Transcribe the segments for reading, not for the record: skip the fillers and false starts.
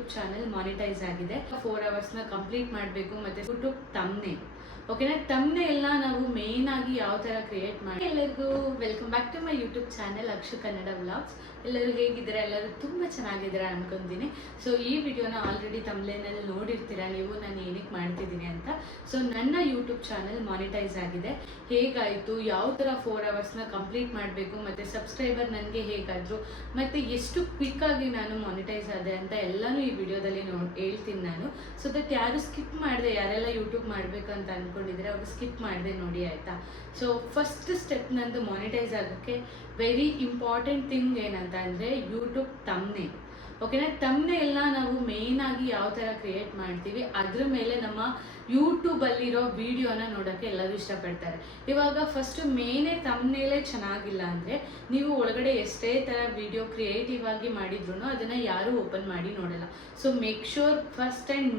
YouTube channel monetise ಆಗಿದೆ. 4 ಅವರ್ಸ್ನ complete ಮಾಡಬೇಕು. ಮತ್ತು ಯೂಟ್ಯೂಬ್ ತಮ್ನೇಲ್ ಓಕೆನಾ, ತಮ್ನೇಲ್ನ ನಾವು ಮೇನ್ ಆಗಿ ಯಾವ ಥರ ಕ್ರಿಯೇಟ್ ಮಾಡಿ. ಎಲ್ಲರಿಗೂ welcome back to my YouTube channel Akshu Kannada vlogs. ಎಲ್ಲರೂ ಹೇಗಿದ್ದೀರಾ? ಎಲ್ಲರೂ ತುಂಬ ಚೆನ್ನಾಗಿದ್ದೀರಾ ಅನ್ಕೊಂತೀನಿ. ಸೊ ಈ ವಿಡಿಯೋನ ಆಲ್ರೆಡಿ ತಮ್ನೇಲ್ನಲ್ಲಿ ನೋಡಿರ್ತೀರಾ ನೀವು, ನಾನು ಏನಕ್ಕೆ ಮಾಡ್ತಿದ್ದೀನಿ ಅಂತ. ಸೊ ನನ್ನ ಯೂಟ್ಯೂಬ್ ಚಾನಲ್ ಮಾನಿಟೈಸ್ ಆಗಿದೆ. ಹೇಗಾಯಿತು, ಯಾವ ಥರ 4 ಅವರ್ಸ್ನ ಕಂಪ್ಲೀಟ್ ಮಾಡಬೇಕು, ಮತ್ತು ಸಬ್ಸ್ಕ್ರೈಬರ್ ನನಗೆ ಹೇಗಾದರು, ಮತ್ತು ಎಷ್ಟು ಕ್ವಿಕ್ಕಾಗಿ ನಾನು ಮಾನಿಟೈಸ್ ಆದೆ ಅಂತ ಎಲ್ಲನೂ ಈ ವಿಡಿಯೋದಲ್ಲಿ ಹೇಳ್ತೀನಿ ನಾನು. ಸೊ ದಟ್ ಯಾರು ಸ್ಕಿಪ್ ಮಾಡಿದೆ, ಯಾರೆಲ್ಲ ಯೂಟ್ಯೂಬ್ ಮಾಡಬೇಕು ಅಂತ ಅಂದ್ಕೊಂಡಿದ್ರೆ ಅವರು ಸ್ಕಿಪ್ ಮಾಡಿದೆ ನೋಡಿ, ಆಯಿತಾ. ಸೊ ಫಸ್ಟ್ ಸ್ಟೆಪ್ ನಂದು ಮಾನಿಟೈಸ್ ಆಗೋಕ್ಕೆ ವೆರಿ ಇಂಪಾರ್ಟೆಂಟ್ ಥಿಂಗ್ ಏನಂತ ಅಂದರೆ ಯೂಟ್ಯೂಬ್ ತಮ್ನೇಲ್. ಓಕೆನಾ, ತಮ್ನೇಲ್ನ ನಾವು ಮೇನ್ ಆಗಿ ಯಾವ ಥರ ಕ್ರಿಯೇಟ್ ಮಾಡ್ತೀವಿ ಅದ್ರ ಮೇಲೆ ನಮ್ಮ ಯೂಟ್ಯೂಬಲ್ಲಿರೋ ವಿಡಿಯೋನ ನೋಡೋಕ್ಕೆ ಎಲ್ಲರೂ ಇಷ್ಟಪಡ್ತಾರೆ. ಇವಾಗ ಫಸ್ಟು ಮೇನೇ ತಮ್ನೇಲೇ ಚೆನ್ನಾಗಿಲ್ಲ ಅಂದರೆ ನೀವು ಒಳಗಡೆ ಎಷ್ಟೇ ಥರ ವಿಡಿಯೋ ಕ್ರಿಯೇಟಿವ್ ಆಗಿ ಮಾಡಿದ್ರು ಅದನ್ನು ಯಾರೂ ಓಪನ್ ಮಾಡಿ ನೋಡಲ್ಲ. So make sure first and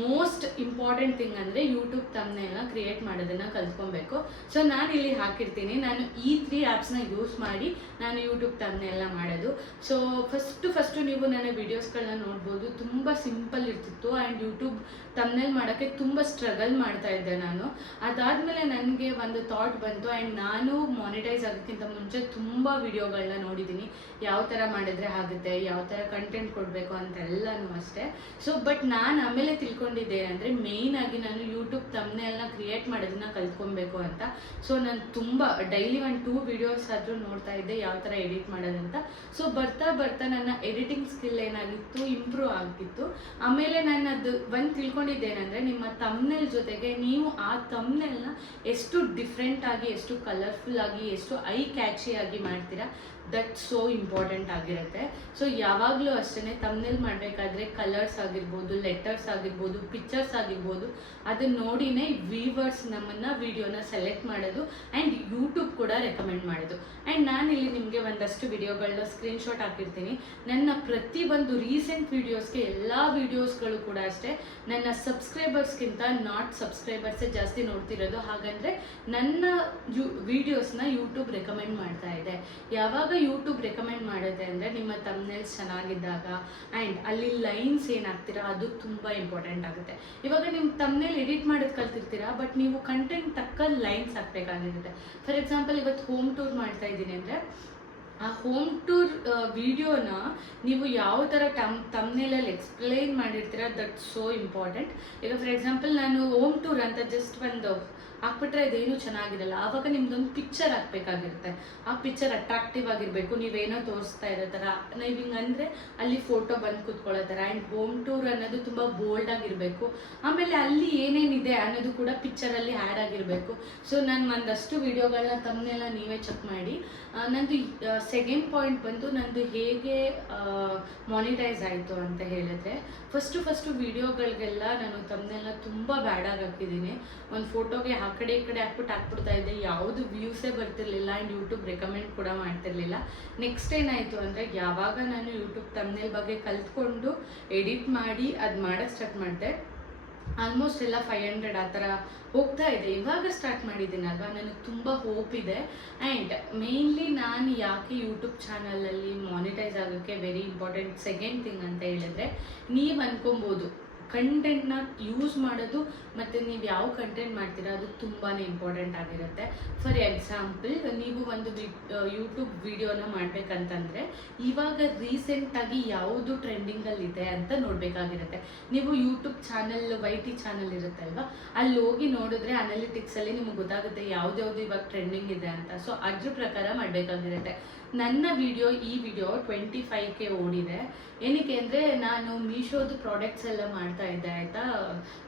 most important thing ಅಂದರೆ ಯೂಟ್ಯೂಬ್ ತಮ್ನೇಲ್ನ ಕ್ರಿಯೇಟ್ ಮಾಡೋದನ್ನು ಕಲ್ತ್ಕೊಬೇಕು. ಸೊ ನಾನು ಇಲ್ಲಿ ಹಾಕಿರ್ತೀನಿ, ನಾನು ಈ 3 ಆ್ಯಪ್ಸ್ನ ಯೂಸ್ ಮಾಡಿ ನಾನು ಯೂಟ್ಯೂಬ್ ತಮ್ನೇಲ್ನ ಮಾಡೋದು. ಸೊ ಫಸ್ಟು ನೀವು ನನ್ನ ವೀಡಿಯೋಸ್ಗಳನ್ನ ನೋಡ್ಬೋದು, ತುಂಬ ಸಿಂಪಲ್ ಇರ್ತಿತ್ತು. ಆ್ಯಂಡ್ ಯೂಟ್ಯೂಬ್ ತಮ್ನೇಲ್ ಮಾಡೋಕ್ಕೆ ತುಂಬ ಸ್ಟ್ರಗಲ್ ಮಾಡ್ತಾ ಇದ್ದೆ ನಾನು. ಅದಾದಮೇಲೆ ನನಗೆ ಒಂದು ಥಾಟ್ ಬಂತು, ಆ್ಯಂಡ್ ನಾನು ಮಾನಿಟೈಸ್ ಆಗೋಕ್ಕಿಂತ ಮುಂಚೆ ತುಂಬ ವಿಡಿಯೋಗಳನ್ನ ನೋಡಿದ್ದೀನಿ, ಯಾವ ಥರ ಮಾಡಿದ್ರೆ ಆಗುತ್ತೆ, ಯಾವ ಥರ ಕಂಟೆಂಟ್ ಕೊಡಬೇಕು ಅಂತೆಲ್ಲನೂ ಅಷ್ಟೇ. ಸೊ ಬಟ್ ನಾನು ಆಮೇಲೆ ತಿಳ್ಕೊಂಡಿದ್ದೆ ಅಂದರೆ ಮೇಯ್ನಾಗಿ ನಾನು ಯೂಟ್ಯೂಬ್ ತಮ್ನೇಲ್ನ ಕ್ರಿಯೇಟ್ ಮಾಡೋದನ್ನ ಕಲ್ತ್ಕೊಬೇಕು ಅಂತ. ಸೊ ನಾನು ತುಂಬ ಡೈಲಿ 1-2 ವಿಡಿಯೋಸ್ ಆದರೂ ನೋಡ್ತಾ ಇದ್ದೆ ಯಾವ ಥರ ಎಡಿಟ್ ಮಾಡೋದಂತ. ಸೊ ಬರ್ತಾ ನನ್ನ ಎಡಿಟಿಂಗ್ ಸ್ಕಿಲ್ ಏನಾಗಿತ್ತು, ಇಂಪ್ರೂವ್ ಆಗಿತ್ತು. ಆಮೇಲೆ ನಾನು ಅದು ಒಂದು ತಿಳ್ಕೊಂಡಿದ್ದೇನೆಂದರೆ, ನಿಮ್ಮ ತಮ್ನೇಲ್ ಜೊತೆಗೆ ನೀವು ಆ ತಮ್ನೇಲ್ನ ಎಷ್ಟು ಡಿಫ್ರೆಂಟ್ ಆಗಿ, ಎಷ್ಟು ಕಲರ್ಫುಲ್ ಆಗಿ, ಎಷ್ಟು ಐ ಕ್ಯಾಚಿ ಆಗಿ ಮಾಡ್ತೀರಾ, ದಟ್ ಸೋ ಇಂಪಾರ್ಟೆಂಟ್ ಆಗಿರುತ್ತೆ. ಸೊ ಯಾವಾಗಲೂ ಅಷ್ಟೇ ತಮ್ನೇಲ್ ಮಾಡಬೇಕಾದ್ರೆ ಕಲರ್ಸ್ ಆಗಿರ್ಬೋದು, ಲೆಟರ್ಸ್ ಆಗಿರ್ಬೋದು, ಪಿಕ್ಚರ್ಸ್ ಆಗಿರ್ಬೋದು, ಅದನ್ನ ನೋಡಿನೇ ವ್ಯೂವರ್ಸ್ ನಮ್ಮನ್ನು ವಿಡಿಯೋನ ಸೆಲೆಕ್ಟ್ ಮಾಡೋದು ಆ್ಯಂಡ್ ಯೂಟ್ಯೂಬ್ ಕೂಡ ರೆಕಮೆಂಡ್ ಮಾಡೋದು. ಆ್ಯಂಡ್ ನಾನಿಲ್ಲಿ ನಿಮಗೆ ಒಂದಷ್ಟು ವಿಡಿಯೋಗಳನ್ನ ಸ್ಕ್ರೀನ್ಶಾಟ್ ಹಾಕಿರ್ತೀನಿ. ನನ್ನ ಪ್ರತಿಯೊಂದು ರೀಸೆಂಟ್ ವೀಡಿಯೋಸ್ಗೆ ಎಲ್ಲ ವೀಡಿಯೋಸ್ಗಳು ಕೂಡ ಅಷ್ಟೇ ನನ್ನ ಸಬ್ಸ್ಕ್ರೈಬರ್ಸ್ಗಿಂತ ನಾಟ್ ಸಬ್ಸ್ಕ್ರೈಬರ್ಸೇ ಜಾಸ್ತಿ ನೋಡ್ತಿರೋದು. ಹಾಗಂದರೆ ನನ್ನ ವೀಡಿಯೋಸ್ನ ಯೂಟ್ಯೂಬ್ ರೆಕಮೆಂಡ್ ಮಾಡ್ತಾ ಇದೆ. ಯಾವಾಗ ಯೂಟ್ಯೂಬ್ ರೆಕಮೆಂಡ್ ಮಾಡುತ್ತೆ ಅಂದರೆ ನಿಮ್ಮ ತಮ್ನೇಲ್ಸ್ ಚೆನ್ನಾಗಿದ್ದಾಗ ಆ್ಯಂಡ್ ಅಲ್ಲಿ ಲೈನ್ಸ್ ಏನಾಗ್ತೀರಾ ಅದು ತುಂಬ ಇಂಪಾರ್ಟೆಂಟ್ ಆಗುತ್ತೆ. ಇವಾಗ ನಿಮ್ಮ ತಮ್ನೇಲ್ ಎಡಿಟ್ ಮಾಡೋದು ಕಲ್ತಿರ್ತೀರಾ, ಬಟ್ ನೀವು ಕಂಟೆಂಟ್ ತಕ್ಕ ಲೈನ್ಸ್ ಹಾಕಬೇಕಾಗಿರುತ್ತೆ. ಫಾರ್ ಎಕ್ಸಾಂಪಲ್ ಇವತ್ತು ಹೋಮ್ ಟೂರ್ ಮಾಡ್ತಾ ಇದ್ದೀನಿ ಅಂದರೆ ಆ ಹೋಮ್ ಟೂರ್ ವಿಡಿಯೋನ ನೀವು ಯಾವ ಥರ ತಮ್ನೇಲಲ್ಲಿ ಎಕ್ಸ್ಪ್ಲೈನ್ ಮಾಡಿರ್ತೀರ, ದಟ್ ಸೋ ಇಂಪಾರ್ಟೆಂಟ್. ಈಗ ಫಾರ್ ಎಕ್ಸಾಂಪಲ್ ನಾನು ಹೋಮ್ ಟೂರ್ ಅಂತ ಜಸ್ಟ್ ಒಂದು ಹಾಕ್ಬಿಟ್ರೆ ಇದೇನು ಚೆನ್ನಾಗಿರಲ್ಲ. ಆವಾಗ ನಿಮ್ದೊಂದು ಪಿಕ್ಚರ್ ಹಾಕಬೇಕಾಗಿರುತ್ತೆ. ಆ ಪಿಕ್ಚರ್ ಅಟ್ರಾಕ್ಟಿವ್ ಆಗಿರಬೇಕು, ನೀವೇನೋ ತೋರಿಸ್ತಾ ಇರೋ ಥರ, ನೀವು ಹಿಂಗೆ ಅಂದರೆ ಅಲ್ಲಿ ಫೋಟೋ ಬಂದು ಕೂತ್ಕೊಳ್ಳೋ ಥರ. ಆ್ಯಂಡ್ ಹೋಮ್ ಟೂರ್ ಅನ್ನೋದು ತುಂಬ ಬೋಲ್ಡ್ ಆಗಿರಬೇಕು. ಆಮೇಲೆ ಅಲ್ಲಿ ಏನೇನಿದೆ ಅನ್ನೋದು ಕೂಡ ಪಿಕ್ಚರಲ್ಲಿ ಆ್ಯಡ್ ಆಗಿರಬೇಕು. ಸೊ ನಾನು ಒಂದಷ್ಟು ವಿಡಿಯೋಗಳನ್ನ ತಮ್ಮನ್ನೆಲ್ಲ ನೀವೇ ಚೆಕ್ ಮಾಡಿ. ನಂದು ಸೆಕೆಂಡ್ ಪಾಯಿಂಟ್ ಬಂದು ನಂದು ಹೇಗೆ ಮಾನಿಟೈಸ್ ಆಯಿತು ಅಂತ ಹೇಳಿದ್ರೆ, ಫಸ್ಟು ವಿಡಿಯೋಗಳಿಗೆಲ್ಲ ನಾನು ತಮ್ಮನ್ನೆಲ್ಲ ತುಂಬ ಬ್ಯಾಡಾಗಿ ಹಾಕಿದ್ದೀನಿ. ಒಂದು ಫೋಟೋಗೆ ಆ ಕಡೆ ಈ ಕಡೆ ಹಾಕ್ಬಿಡ್ತಾ ಇದ್ದೆ, ಯಾವುದು ವ್ಯೂಸೇ ಬರ್ತಿರ್ಲಿಲ್ಲ ಆ್ಯಂಡ್ ಯೂಟ್ಯೂಬ್ ರೆಕಮೆಂಡ್ ಕೂಡ ಮಾಡ್ತಿರ್ಲಿಲ್ಲ. ನೆಕ್ಸ್ಟ್ ಏನಾಯಿತು ಅಂದರೆ, ಯಾವಾಗ ನಾನು ಯೂಟ್ಯೂಬ್ ತಮ್ನೇಲ್ ಬಗ್ಗೆ ಕಲ್ತ್ಕೊಂಡು ಎಡಿಟ್ ಮಾಡಿ ಅದು ಮಾಡೋಕ್ಕೆ ಸ್ಟಾರ್ಟ್ ಮಾಡಿದೆ, ಆಲ್ಮೋಸ್ಟ್ ಎಲ್ಲ 500 ಆ ಥರ ಹೋಗ್ತಾ ಇದೆ. ಇವಾಗ ಸ್ಟಾರ್ಟ್ ಮಾಡಿದ್ದೀನಲ್ವ, ನನಗೆ ತುಂಬ ಹೋಪ್ ಇದೆ. ಆ್ಯಂಡ್ ಮೇನ್ಲಿ ನಾನು ಯಾಕೆ ಯೂಟ್ಯೂಬ್ ಚಾನಲಲ್ಲಿ ಮಾನಿಟೈಸ್ ಆಗೋಕ್ಕೆ ವೆರಿ ಇಂಪಾರ್ಟೆಂಟ್ ಸೆಕೆಂಡ್ ಥಿಂಗ್ ಅಂತ ಹೇಳಿದ್ರೆ, ನೀವು ಅನ್ಕೊಬೋದು ಕಂಟೆಂಟ್ನ ಯೂಸ್ ಮಾಡೋದು ಮತ್ತು ನೀವು ಯಾವ ಕಂಟೆಂಟ್ ಮಾಡ್ತೀರಾ ಅದು ತುಂಬಾ ಇಂಪಾರ್ಟೆಂಟ್ ಆಗಿರುತ್ತೆ. ಫಾರ್ ಎಕ್ಸಾಂಪಲ್, ನೀವು ಒಂದು ಯೂಟ್ಯೂಬ್ ವಿಡಿಯೋನ ಮಾಡಬೇಕಂತಂದರೆ ಇವಾಗ ರೀಸೆಂಟಾಗಿ ಯಾವುದು ಟ್ರೆಂಡಿಂಗಲ್ಲಿದೆ ಅಂತ ನೋಡಬೇಕಾಗಿರುತ್ತೆ. ನೀವು ಯೂಟ್ಯೂಬ್ ಚಾನಲ್ YT ಚಾನಲ್ ಇರುತ್ತಲ್ವ, ಅಲ್ಲಿ ಹೋಗಿ ನೋಡಿದ್ರೆ ಅನಾಲಿಟಿಕ್ಸಲ್ಲಿ ನಿಮಗೆ ಗೊತ್ತಾಗುತ್ತೆ ಯಾವ್ದು ಇವಾಗ ಟ್ರೆಂಡಿಂಗ್ ಇದೆ ಅಂತ. ಸೊ ಅದ್ರ ಪ್ರಕಾರ ಮಾಡಬೇಕಾಗಿರುತ್ತೆ. ನನ್ನ ಈ ವಿಡಿಯೋ 25K ಓಡಿದೆ. ಏನಕ್ಕೆ ಅಂದರೆ ನಾನು ಮೀಶೋದು ಪ್ರಾಡಕ್ಟ್ಸ್ ಎಲ್ಲ ಮಾಡ್ತಾ ಇದ್ದೆ, ಆಯಿತಾ,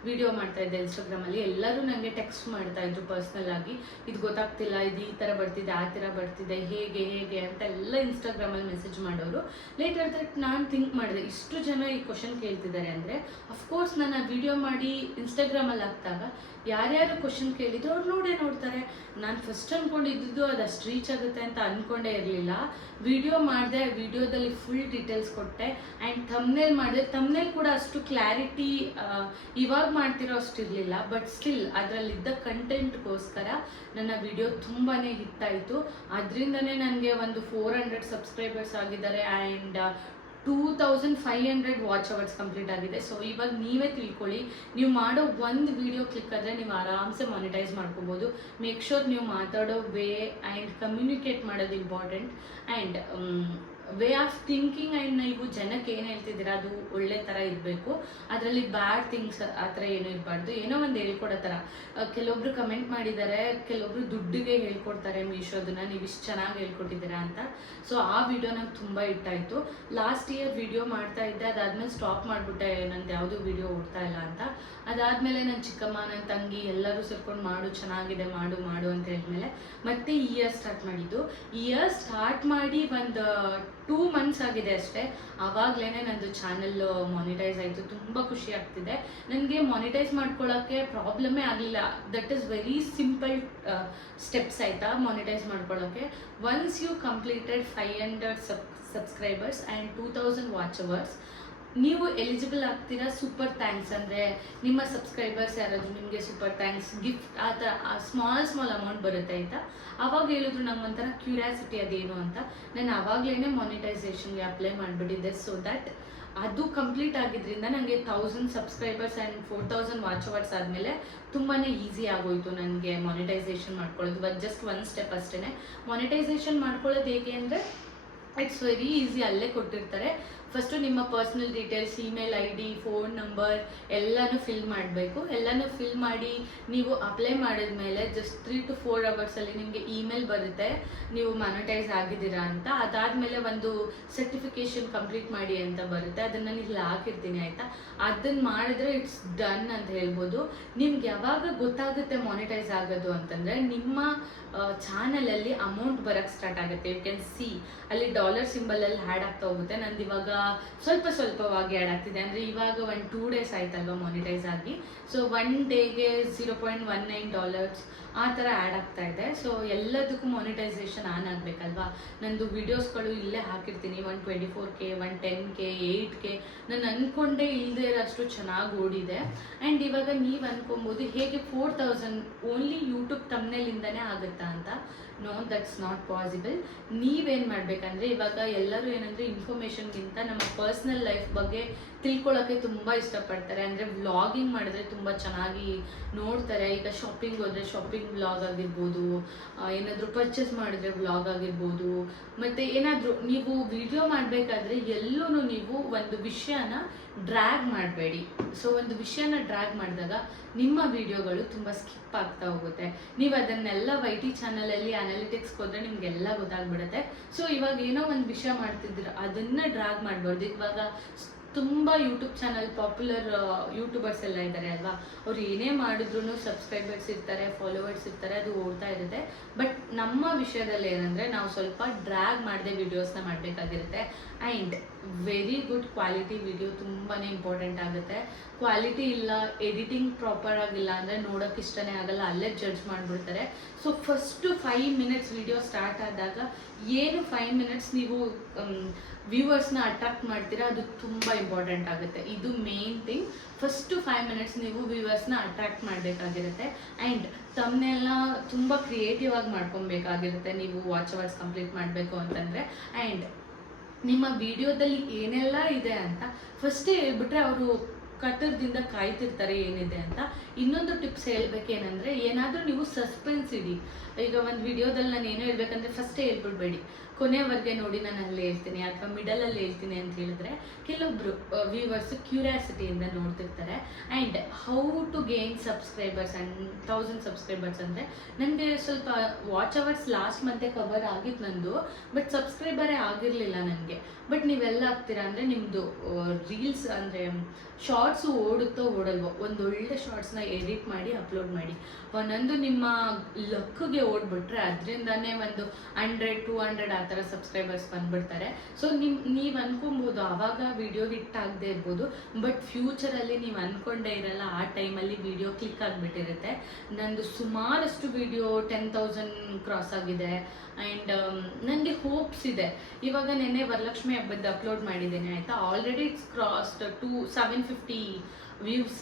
ವಿಡಿಯೋ ಮಾಡ್ತಾ ಇದ್ದೆ ಇನ್ಸ್ಟಾಗ್ರಾಮಲ್ಲಿ. ಎಲ್ಲರೂ ನನಗೆ ಟೆಕ್ಸ್ಟ್ ಮಾಡ್ತಾಯಿದ್ರು ಪರ್ಸ್ನಲ್ ಆಗಿ, ಇದು ಗೊತ್ತಾಗ್ತಿಲ್ಲ, ಇದು ಈ ಥರ ಬರ್ತಿದೆ, ಆ ಥರ ಬರ್ತಿದೆ, ಹೇಗೆ ಅಂತ ಎಲ್ಲ ಇನ್ಸ್ಟಾಗ್ರಾಮಲ್ಲಿ ಮೆಸೇಜ್ ಮಾಡೋರು. ಲೇಟರ್ ದಟ್ ನಾನು ಥಿಂಕ್ ಮಾಡಿದೆ, ಇಷ್ಟು ಜನ ಈ ಕ್ವಶನ್ ಕೇಳ್ತಿದ್ದಾರೆ ಅಂದರೆ ಅಫ್ಕೋರ್ಸ್ ನಾನು ಆ ವಿಡಿಯೋ ಮಾಡಿ ಇನ್ಸ್ಟಾಗ್ರಾಮಲ್ಲಿ ಹಾಕಿದಾಗ ಯಾರ್ಯಾರು ಕ್ವಶನ್ ಕೇಳಿದ್ರು ಅವ್ರು ನೋಡ್ತಾರೆ. ನಾನು ಫಸ್ಟ್ ಅಂದ್ಕೊಂಡಿದ್ದು ಅದು ಅಷ್ಟು ರೀಚ್ ಆಗುತ್ತೆ ಅಂತ ಅಂದ್ಕೊಂಡೇ ಇರಲಿಲ್ಲ. ವಿಡಿಯೋ ಮಾಡಿದೆ, ವಿಡಿಯೋದಲ್ಲಿ ಫುಲ್ ಡೀಟೇಲ್ಸ್ ಕೊಟ್ಟೆ. ಆ್ಯಂಡ್ ಥಂಬ್ನೇಲ್ ಮಾಡಿದೆ, ಥಂಬ್ನೇಲ್ ಕೂಡ ಅಷ್ಟು ಕ್ಲಾರಿಟಿ ಇವಾಗ ಮಾಡ್ತಿರೋ ಅಷ್ಟು ಇರಲಿಲ್ಲ. ಬಟ್ ಸ್ಟಿಲ್ ಅದರಲ್ಲಿದ್ದ ಕಂಟೆಂಟ್ಗೋಸ್ಕರ ನನ್ನ ವಿಡಿಯೋ ತುಂಬಾ ಹಿಟ್ ಆಯಿತು. ಅದರಿಂದನೇ ನನಗೆ ಒಂದು 400 ಸಬ್ಸ್ಕ್ರೈಬರ್ಸ್ ಆಗಿದ್ದಾರೆ. ಆ್ಯಂಡ್ 2500 ವಾಚ್ ಅವರ್ಸ್ ಕಂಪ್ಲೀಟ್ ಆಗಿದೆ. ಸೊ ಇವಾಗ ನೀವೇ ತಿಳ್ಕೊಳ್ಳಿ, ನೀವು ಮಾಡೋ ಒಂದು ವಿಡಿಯೋ ಕ್ಲಿಕ್ ಆದರೆ ನೀವು ಆರಾಮ್ಸೆ ಮಾನಿಟೈಸ್ ಮಾಡ್ಕೋಬೋದು. ಮೇಕ್ ಶೋರ್ ನೀವು ಮಾತಾಡೋ ವೇ ಆ್ಯಂಡ್ ಕಮ್ಯುನಿಕೇಟ್ ಮಾಡೋದು important. And way of thinking and ನೀವು ಜನಕ್ಕೆ ಏನು ಹೇಳ್ತಿದ್ದೀರಾ ಅದು ಒಳ್ಳೆ ಥರ ಇರಬೇಕು. ಅದರಲ್ಲಿ ಬ್ಯಾಡ್ ಥಿಂಗ್ಸ್ ಆ ಥರ ಏನೂ ಇರಬಾರ್ದು. ಏನೋ ಒಂದು ಹೇಳ್ಕೊಡೋ ಥರ. ಕೆಲವೊಬ್ರು ಕಮೆಂಟ್ ಮಾಡಿದ್ದಾರೆ, ಕೆಲವೊಬ್ರು ದುಡ್ಡಿಗೆ ಹೇಳ್ಕೊಡ್ತಾರೆ ಮೀಶೋದನ್ನ, ನೀವು ಇಷ್ಟು ಚೆನ್ನಾಗಿ ಹೇಳ್ಕೊಟ್ಟಿದ್ದೀರಾ ಅಂತ. ಸೊ ಆ ವಿಡಿಯೋ ನಂಗೆ ತುಂಬ ಇಟ್ಟಾಯಿತು. ಲಾಸ್ಟ್ ಇಯರ್ ವಿಡಿಯೋ ಮಾಡ್ತಾ ಇದ್ದೆ, ಅದಾದಮೇಲೆ ಸ್ಟಾಪ್ ಮಾಡಿಬಿಟ್ಟೆ, ನಂದು ಯಾವುದೂ ವಿಡಿಯೋ ಓಡ್ತಾ ಇಲ್ಲ ಅಂತ. ಅದಾದಮೇಲೆ ನನ್ನ ಚಿಕ್ಕಮ್ಮ, ನನ್ನ ತಂಗಿ ಎಲ್ಲರೂ ಸೇರ್ಕೊಂಡು ಮಾಡು, ಚೆನ್ನಾಗಿದೆ, ಮಾಡು ಮಾಡು ಅಂತ ಹೇಳಿದ್ಮೇಲೆ ಮತ್ತೆ ಇಯರ್ ಸ್ಟಾರ್ಟ್ ಮಾಡಿದ್ದು. ಇಯರ್ ಸ್ಟಾರ್ಟ್ ಮಾಡಿ ಒಂದು 2 months ಆಗಿದೆ ಅಷ್ಟೇ. ಆವಾಗಲೇ ನಂದು ಚಾನಲ್ ಮಾನಿಟೈಸ್ ಆಯಿತು. ತುಂಬ ಖುಷಿ ಆಗ್ತಿದೆ. ನನಗೆ ಮಾನಿಟೈಸ್ ಮಾಡ್ಕೊಳ್ಳೋಕ್ಕೆ ಪ್ರಾಬ್ಲಮ್ಮೇ ಆಗಲಿಲ್ಲ. That is very simple steps ಆಯಿತಾ ಮಾನಿಟೈಸ್ ಮಾಡ್ಕೊಳ್ಳೋಕ್ಕೆ. Once you completed 500 subscribers and 2000 watch hours, ನೀವು ಎಲಿಜಿಬಲ್ ಆಗ್ತೀರಾ. ಸೂಪರ್ ಥ್ಯಾಂಕ್ಸ್ ಅಂದರೆ ನಿಮ್ಮ ಸಬ್ಸ್ಕ್ರೈಬರ್ಸ್ ಯಾರಾದರೂ ನಿಮಗೆ ಸೂಪರ್ ಥ್ಯಾಂಕ್ಸ್ ಗಿಫ್ಟ್ ಆ ಥರ ಸ್ಮಾಲ್ ಅಮೌಂಟ್ ಬರುತ್ತೆ ಆಯಿತಾ. ಆವಾಗ ಹೇಳಿದ್ರು ನಂಗೆ ಒಂಥರ ಕ್ಯೂರಿಯಾಸಿಟಿ ಅದೇನು ಅಂತ. ನಾನು ಆವಾಗಲೇ ಮಾನಿಟೈಸೇಷನ್ಗೆ ಅಪ್ಲೈ ಮಾಡಿಬಿಟ್ಟಿದ್ದೆ. ಸೊ ದ್ಯಾಟ್ ಅದು ಕಂಪ್ಲೀಟ್ ಆಗಿದ್ದರಿಂದ ನನಗೆ 1000 ಸಬ್ಸ್ಕ್ರೈಬರ್ಸ್ ಆ್ಯಂಡ್ 4000 ವಾಚ್ ಅವರ್ಸ್ ಆದಮೇಲೆ ತುಂಬಾ ಈಸಿ ಆಗೋಯಿತು ನನಗೆ ಮಾನಿಟೈಸೇಷನ್ ಮಾಡ್ಕೊಳ್ಳೋದು. ಜಸ್ಟ್ ಒಂದು ಸ್ಟೆಪ್ ಅಷ್ಟೇ. ಮಾನಿಟೈಸೇಷನ್ ಮಾಡ್ಕೊಳ್ಳೋದು ಹೇಗೆ ಅಂದರೆ ಇಟ್ಸ್ ವೆರಿ ಈಸಿ. ಅಲ್ಲೇ ಕೊಟ್ಟಿರ್ತಾರೆ. ಫಸ್ಟು ನಿಮ್ಮ personal details, email I D, phone number ಎಲ್ಲನೂ ಫಿಲ್ ಮಾಡಬೇಕು. ಎಲ್ಲನೂ ಫಿಲ್ ಮಾಡಿ ನೀವು ಅಪ್ಲೈ ಮಾಡಿದ್ಮೇಲೆ ಜಸ್ಟ್ 3 to 4 ಅವರ್ಸಲ್ಲಿ ನಿಮಗೆ ಇಮೇಲ್ ಬರುತ್ತೆ ನೀವು ಮಾನಿಟೈಸ್ ಆಗಿದ್ದೀರಾ ಅಂತ. ಅದಾದಮೇಲೆ ಒಂದು ಸರ್ಟಿಫಿಕೇಷನ್ ಕಂಪ್ಲೀಟ್ ಮಾಡಿ ಅಂತ ಬರುತ್ತೆ. ಅದನ್ನು ನಾನು ಇಲ್ಲಿ ಹಾಕಿರ್ತೀನಿ ಆಯಿತಾ. ಅದನ್ನು ಮಾಡಿದ್ರೆ ಇಟ್ಸ್ ಡನ್ ಅಂತ ಹೇಳ್ಬೋದು. ನಿಮ್ಗೆ ಯಾವಾಗ ಗೊತ್ತಾಗುತ್ತೆ ಮಾನಿಟೈಸ್ ಆಗೋದು ಅಂತಂದರೆ, ನಿಮ್ಮ ಚಾನಲಲ್ಲಿ ಅಮೌಂಟ್ ಬರೋಕ್ಕೆ ಸ್ಟಾರ್ಟ್ ಆಗುತ್ತೆ. ಯು ಕ್ಯಾನ್ ಸಿ ಅಲ್ಲಿ ಡಾಲರ್ ಸಿಂಬಲಲ್ಲಿ ಆ್ಯಡ್ ಆಗ್ತಾ ಹೋಗುತ್ತೆ. ನಂದು ಇವಾಗ ಸ್ವಲ್ಪವಾಗಿ ಆ್ಯಡ್ ಆಗ್ತಿದೆ. ಅಂದರೆ ಇವಾಗ 2 days ಆಯ್ತಲ್ವ ಮಾನಿಟೈಸ್ ಆಗಿ. ಸೊ 1 ಡೇಗೆ $0.19 ಆ ಥರ ಆ್ಯಡ್ ಆಗ್ತಾ ಇದೆ. ಸೊ ಎಲ್ಲದಕ್ಕೂ ಮಾನಿಟೈಸೇಷನ್ ಆನ್ ಆಗಬೇಕಲ್ವಾ. ನಂದು ವೀಡಿಯೋಸ್ಗಳು ಇಲ್ಲೇ ಹಾಕಿರ್ತೀನಿ. 124K, 110K, 8K ನಾನು ಅಂದ್ಕೊಂಡೇ ಇಲ್ಲದೆ ಇರೋಷ್ಟು ಚೆನ್ನಾಗಿ ಓಡಿದೆ. ಆ್ಯಂಡ್ ಇವಾಗ ನೀವು ಅಂದ್ಕೊಬೋದು ಹೇಗೆ 4000 ಓನ್ಲಿ ಯೂಟ್ಯೂಬ್ ತಮ್ನೇಲಿಂದನೇ ಆಗುತ್ತಾ ಅಂತ. No, that's not possible. ನೀವೇನು ಮಾಡಬೇಕಂದ್ರೆ, ಇವಾಗ ಎಲ್ಲರೂ ಏನಂದರೆ ಇನ್ಫಾರ್ಮೇಷನ್ಗಿಂತ ನಮ್ಮ ಪರ್ಸ್ನಲ್ ಲೈಫ್ ಬಗ್ಗೆ ತಿಳ್ಕೊಳ್ಳೋಕ್ಕೆ ತುಂಬ ಇಷ್ಟಪಡ್ತಾರೆ. ಅಂದರೆ ವ್ಲಾಗಿಂಗ್ ಮಾಡಿದ್ರೆ ತುಂಬ ಚೆನ್ನಾಗಿ ನೋಡ್ತಾರೆ. ಈಗ ಶಾಪಿಂಗ್ ಹೋದರೆ ಶಾಪಿಂಗ್ ವ್ಲಾಗ್ ಆಗಿರ್ಬೋದು, ಏನಾದರೂ ಪರ್ಚೇಸ್ ಮಾಡಿದ್ರೆ ವ್ಲಾಗ್ ಆಗಿರ್ಬೋದು. ಮತ್ತು ಏನಾದರೂ ನೀವು ವಿಡಿಯೋ ಮಾಡಬೇಕಾದ್ರೆ ಎಲ್ಲೂ ನೀವು ಒಂದು ವಿಷಯನ ಡ್ರ್ಯಾಗ್ ಮಾಡಬೇಡಿ. ಸೊ ಒಂದು ವಿಷಯನ ಡ್ರ್ಯಾಗ್ ಮಾಡಿದಾಗ ನಿಮ್ಮ ವಿಡಿಯೋಗಳು ತುಂಬ ಸ್ಕಿಪ್ ಆಗ್ತಾ ಹೋಗುತ್ತೆ. ನೀವು ಅದನ್ನೆಲ್ಲ YT ಚಾನಲಲ್ಲಿ ಅನಾಲಿಟಿಕ್ಸ್ಗೆ ಹೋದರೆ ನಿಮಗೆಲ್ಲ ಗೊತ್ತಾಗ್ಬಿಡುತ್ತೆ. ಸೊ ಇವಾಗ ಏನೋ ಒಂದು ವಿಷಯ ಮಾಡ್ತಿದ್ದೀರ, ಅದನ್ನು ಡ್ರ್ಯಾಗ್ ಮಾಡಬಾರ್ದು. ಇವಾಗ ತುಂಬ ಯೂಟ್ಯೂಬ್ ಚಾನಲ್ ಪಾಪ್ಯುಲರ್ ಯೂಟ್ಯೂಬರ್ಸ್ ಎಲ್ಲ ಇದ್ದಾರೆ ಅಲ್ವಾ, ಅವ್ರು ಏನೇ ಮಾಡಿದ್ರು ಸಬ್ಸ್ಕ್ರೈಬರ್ಸ್ ಇರ್ತಾರೆ, ಫಾಲೋವರ್ಸ್ ಇರ್ತಾರೆ, ಅದು ಓಡ್ತಾ ಇರುತ್ತೆ. ಬಟ್ ನಮ್ಮ ವಿಷಯದಲ್ಲಿ ಏನಂದರೆ ನಾವು ಸ್ವಲ್ಪ ಡ್ರ್ಯಾಗ್ ಮಾಡದೆ ವಿಡಿಯೋಸ್ನ ಮಾಡಬೇಕಾಗಿರುತ್ತೆ. And very good quality video ತುಂಬಾ ಇಂಪಾರ್ಟೆಂಟ್ ಆಗುತ್ತೆ. ಕ್ವಾಲಿಟಿ ಇಲ್ಲ, ಎಡಿಟಿಂಗ್ ಪ್ರಾಪರ್ ಆಗಿಲ್ಲ ಅಂದರೆ ನೋಡೋಕೆ ಇಷ್ಟನೇ ಆಗಲ್ಲ, ಅಲ್ಲೇ ಜಡ್ಜ್ ಮಾಡಿಬಿಡ್ತಾರೆ. So first 5 minutes video start ಆದಾಗ ಏನು 5 minutes ನೀವು ವ್ಯೂವರ್ಸ್ನ ಅಟ್ರಾಕ್ಟ್ ಮಾಡ್ತೀರಾ, ಅದು ತುಂಬ ಇಂಪಾರ್ಟೆಂಟ್ ಆಗುತ್ತೆ. ಇದು ಮೇನ್ ಥಿಂಗ್. ಫಸ್ಟು 5 minutes ನೀವು ವ್ಯೂವರ್ಸ್ನ ಅಟ್ರಾಕ್ಟ್ ಮಾಡಬೇಕಾಗಿರುತ್ತೆ. ಆ್ಯಂಡ್ ತಮ್ಮನ್ನೆಲ್ಲ ತುಂಬ ಕ್ರಿಯೇಟಿವ್ ಆಗಿ ಮಾಡ್ಕೊಬೇಕಾಗಿರುತ್ತೆ ನೀವು ವಾಚ್ ಅವರ್ಸ್ ಕಂಪ್ಲೀಟ್ ಮಾಡಬೇಕು ಅಂತಂದರೆ. ಆ್ಯಂಡ್ ನಿಮ್ಮ ವಿಡಿಯೋದಲ್ಲಿ ಏನೆಲ್ಲ ಇದೆ ಅಂತ ಫಸ್ಟೇ ಹೇಳ್ಬಿಟ್ರೆ ಅವರು ಕಟ್ಟರದಿಂದ ಕಾಯ್ತಿರ್ತಾರೆ ಏನಿದೆ ಅಂತ. ಇನ್ನೊಂದು ಟಿಪ್ಸ್ ಹೇಳ್ಬೇಕೇನೆಂದರೆ, ಏನಾದರೂ ನೀವು ಸಸ್ಪೆನ್ಸ್ ಇಡಿ. ಈಗ ಒಂದು ವಿಡಿಯೋದಲ್ಲಿ ನಾನು ಏನೋ ಹೇಳ್ಬೇಕಂದ್ರೆ ಫಸ್ಟೇ ಹೇಳ್ಬಿಡ್ಬೇಡಿ, ಕೊನೆವರೆಗೆ ನೋಡಿ ನಾನು ಅಲ್ಲಿ ಹೇಳ್ತೀನಿ ಅಥವಾ ಮಿಡಲಲ್ಲಿ ಹೇಳ್ತೀನಿ ಅಂತ ಹೇಳಿದ್ರೆ ಕೆಲವೊಬ್ರು ವ್ಯೂವರ್ಸ್ ಕ್ಯೂರಿಯಾಸಿಟಿಯಿಂದ ನೋಡ್ತಿರ್ತಾರೆ. And how to gain subscribers and 1000 subscribers ಅಂದರೆ, ನನಗೆ ಸ್ವಲ್ಪ ವಾಚ್ ಅವರ್ಸ್ ಲಾಸ್ಟ್ ಮಂತೆ ಕವರ್ ಆಗಿತ್ತು ನಂದು, ಬಟ್ ಸಬ್ಸ್ಕ್ರೈಬರೇ ಆಗಿರಲಿಲ್ಲ ನನಗೆ. ಬಟ್ ನೀವೆಲ್ಲ ಆಗ್ತೀರಾ ಅಂದರೆ ನಿಮ್ಮದು ರೀಲ್ಸ್ ಅಂದರೆ ಶಾರ್ಟ್ಸು ಓಡುತ್ತೋ ಓಡಲ್ವೋ, ಒಂದೊಳ್ಳೆ ಶಾರ್ಟ್ಸ್ನ ಎಡಿಟ್ ಮಾಡಿ ಅಪ್ಲೋಡ್ ಮಾಡಿ. ಒಂದೊಂದು ನಿಮ್ಮ ಲಕ್ಗೆ ಓಡ್ಬಿಟ್ರೆ ಅದರಿಂದನೇ ಒಂದು 100-200 ಆ ಥರ ಸಬ್ಸ್ಕ್ರೈಬರ್ಸ್ ಬಂದುಬಿಡ್ತಾರೆ. ಸೊ ನೀವು ಅಂದ್ಕೊಬೋದು ಆವಾಗ ವಿಡಿಯೋ ಹಿಟ್ ಆಗದೆ ಇರ್ಬೋದು, ಬಟ್ ಫ್ಯೂಚರಲ್ಲಿ ನೀವು ಅಂದ್ಕೊಂಡೇ ಇರಲ್ಲ, ಆ ಟೈಮಲ್ಲಿ ವಿಡಿಯೋ ಕ್ಲಿಕ್ ಆಗಿಬಿಟ್ಟಿರುತ್ತೆ. ನಂದು ಸುಮಾರಷ್ಟು ವಿಡಿಯೋ 10,000 ಕ್ರಾಸ್ ಆಗಿದೆ. ಆ್ಯಂಡ್ ನನಗೆ ಹೋಪ್ಸ್ ಇದೆ. ಇವಾಗ ನೆನ್ನೆ ವರಲಕ್ಷ್ಮಿ ಹಬ್ಬದ ಅಪ್ಲೋಡ್ ಮಾಡಿದ್ದೇನೆ ಆಯಿತಾ. Already it's crossed 750 50 views.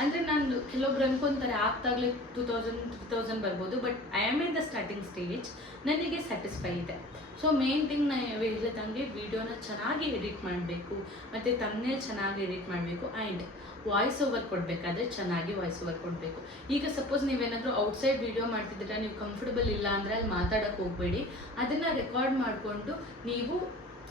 ಅಂದರೆ ನಾನು ಕೆಲವೊಬ್ರು ಅನ್ಕೊಂತಾರೆ ಆಗ್ತಾಗಲೇ 2000 ಬರ್ಬೋದು, but I am in the starting stage. ನನಗೆ ಸ್ಯಾಟಿಸ್ಫೈ ಇದೆ. ಸೊ ಮೇನ್ ಥಿಂಗ್ ನಾನು ಹೇಳಿದಂಗೆ ವಿಡಿಯೋನ ಚೆನ್ನಾಗಿ ಎಡಿಟ್ ಮಾಡಬೇಕು, ಮತ್ತು ತಮ್ಮನೇ ಚೆನ್ನಾಗಿ ಎಡಿಟ್ ಮಾಡಬೇಕು, ಆ್ಯಂಡ್ ವಾಯ್ಸ್ ಓವರ್ ಕೊಡಬೇಕಾದ್ರೆ ಚೆನ್ನಾಗಿ ವಾಯ್ಸ್ ಓವರ್ ಕೊಡಬೇಕು. ಈಗ ಸಪೋಸ್ ನೀವೇನಾದರೂ ಔಟ್ಸೈಡ್ ವಿಡಿಯೋ ಮಾಡ್ತಿದ್ದೀರಾ, ನೀವು ಕಂಫರ್ಟಬಲ್ ಇಲ್ಲ ಅಂದರೆ ಅಲ್ಲಿ ಮಾತಾಡೋಕ್ಕೆ ಹೋಗಬೇಡಿ. ಅದನ್ನು ರೆಕಾರ್ಡ್ ಮಾಡಿಕೊಂಡು ನೀವು